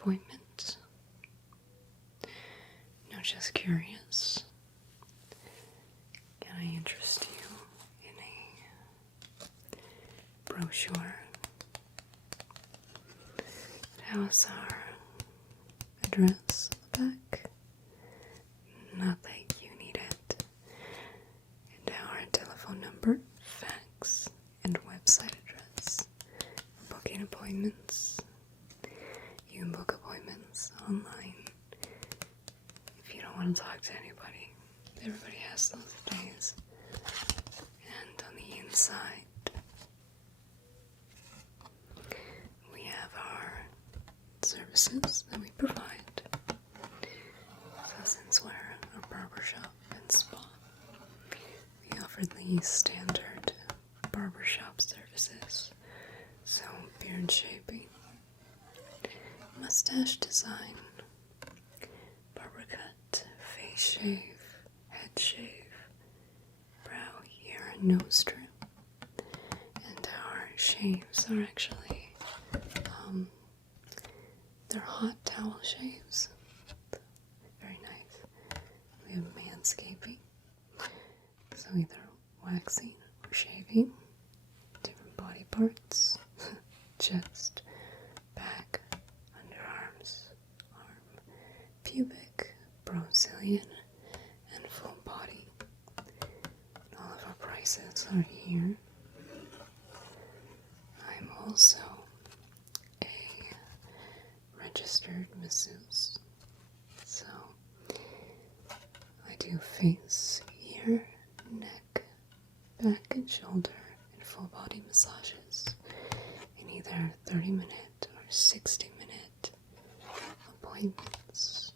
appointment? No, just curious. Can I interest you in a brochure? How's our address on the back? Not that you need it. And our telephone number, fax, and website address. Booking appointments. You can book appointments online if you don't want to talk to anybody. Everybody has those days. And on the inside, we have our services that we provide. So since we're a barbershop and spa, we offer the standard barbershop services. So beard shaping, mustache design, barber cut, face shave, head shave, brow, ear, and nose trim. And our shaves are actually, they're hot towel shaves. Very nice. We have manscaping. So either waxing or shaving. Different body parts. Chest, back, underarms, arm, pubic, Brazilian, and full body. And all of our prices are here. I'm also a registered masseuse, so I do face, ear, neck, back and shoulder, and full body massages in either 30-minute or 60-minute appointments.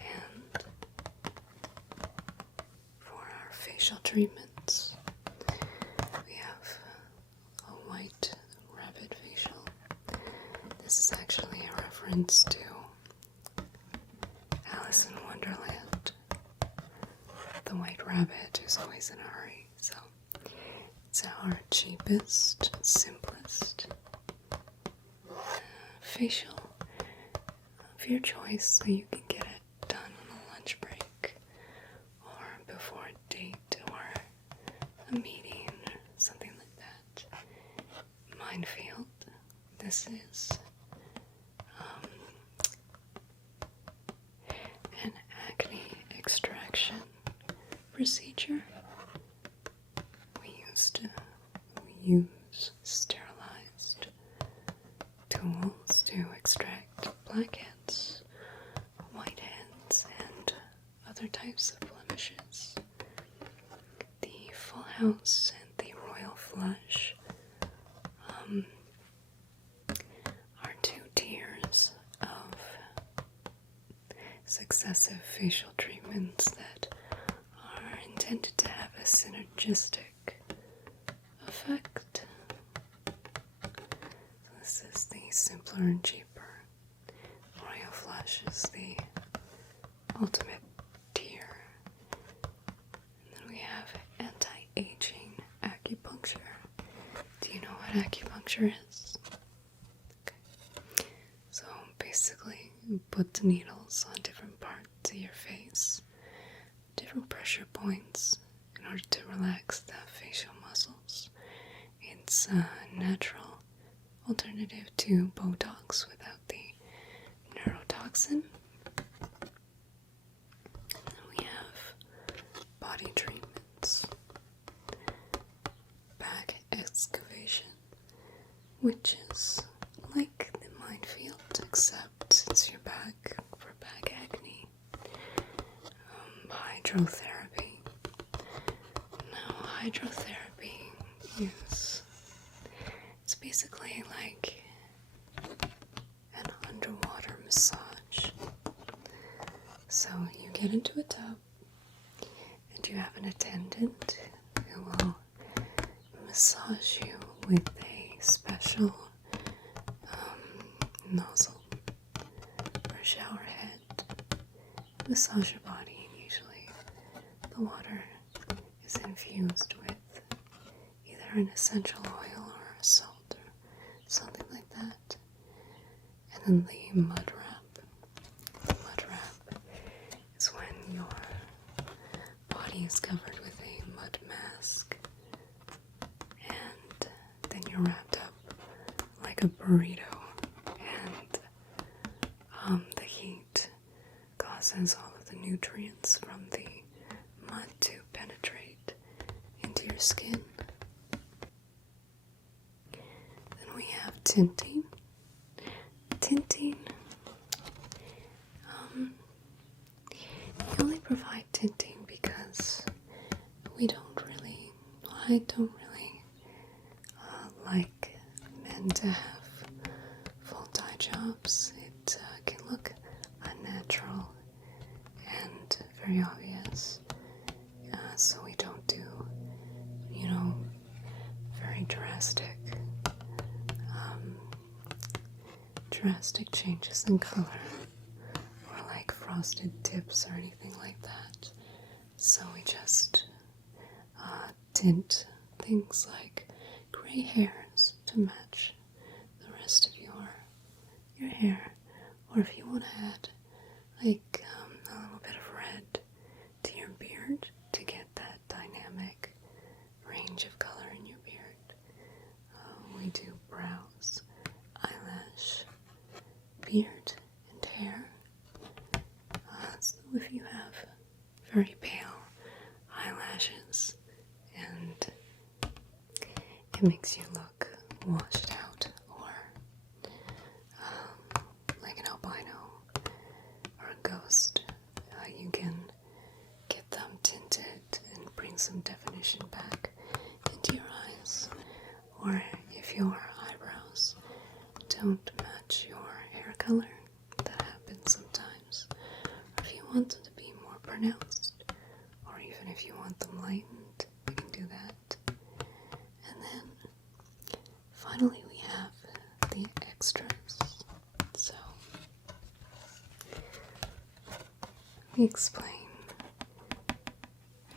And for our facial treatments, we have a white rabbit facial. This is actually a reference to Alice in Wonderland. The white rabbit who's always in a hurry. So it's our cheapest, simplest facial of your choice, so you can get it done on a lunch break or before a date or a meeting or something like that. Minefield. This is an acne extraction procedure. We use sterilized tools to extract blackheads, whiteheads, and other types of blemishes. The Full House and the Royal Flush are two tiers of successive facial treatments that are intended to have a synergistic effect. So this is the simpler and cheaper. Royal Flush is the ultimate tier. And then we have anti-aging acupuncture. Do you know what acupuncture is? Okay. So basically, you put the needles on different parts of your face, different pressure points, in order to relax the facial muscles. It's a natural alternative to Botox without the neurotoxin. And then we have body treatments, back excavation, which is like the minefield, except it's your back for back acne. Hydrotherapy. Now, hydrotherapy is, it's basically like an underwater massage. So you get into a tub and you have an attendant who will massage you with a special nozzle or shower head. Massage your body, and usually the water is infused with either an essential oil or a salt or something like that. And then the mud wrap. The mud wrap is when your body is covered with a mud mask, and then you're wrapped up like a burrito, and the heat causes all of the nutrients from the mud to penetrate into your skin. Then we have tinting. Tinting, we only provide tinting because I don't really like men to have full-time jobs. It can look unnatural and very obvious, so we don't do, very drastic changes in color, or like frosted tips or anything like that. So we just tint things like gray hairs to match the rest of your hair, or if you want to add like a little bit of red to your beard to get that dynamic range of color in your beard. We do brows, eyelash, beard, and hair. So if you have very pale eyelashes and it makes you look washed out, or like an albino or a ghost, you can get them tinted and bring some definition back into your eyes. Or if your eyebrows don't match your hair color, that happens sometimes, or if you want them to be more pronounced, or even if you want them lightened, you can do that. And then finally we have the extras. So let me explain.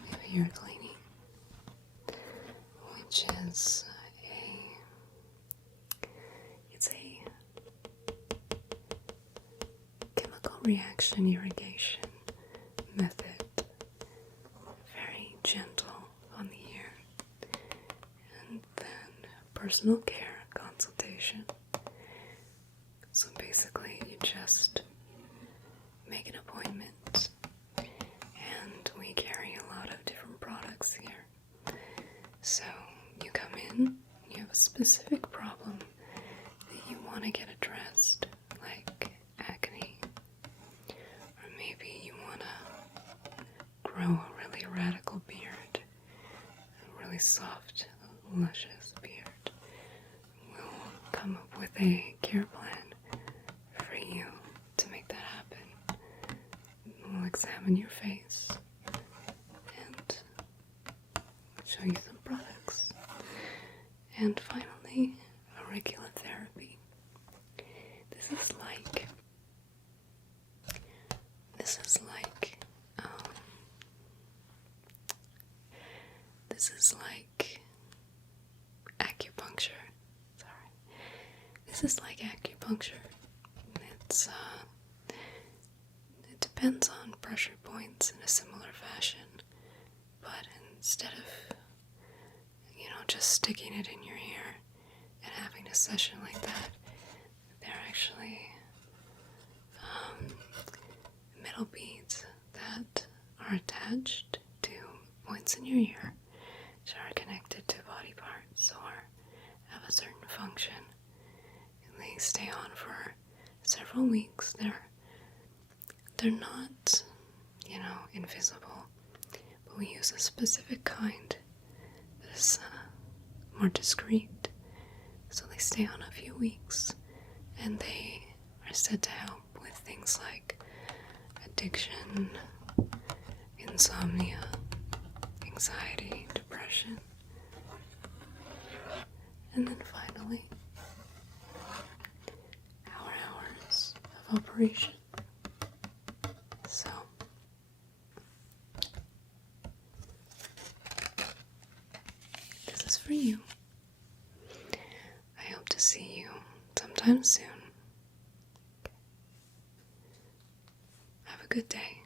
We have ear cleaning, which is it's a chemical reaction irrigation method, very gentle on the ear, and then personal care consultation. So basically you just make an appointment, and we carry a lot of different products here. So you come in, you have a specific problem that you want to get addressed, like acne, or maybe you want to grow a really radical beard, a really soft, luscious beard. We'll come up with a care plan for you to make that happen. We'll examine your face and show you some products. And finally, auricular therapy. This is like acupuncture. This is like acupuncture. It depends on pressure points in a similar fashion, but instead of just sticking it in your ear and having a session like that, they're actually metal beads that are attached to points in your ear that are connected to body parts or have a certain function, and they stay on for several weeks. They're not, invisible, but we use a specific kind that is more discreet, so they stay on a few weeks, and they are said to help with things like addiction, insomnia, anxiety, depression. And then finally, our hours of operation. So this is for you. I hope to see you sometime soon. good day.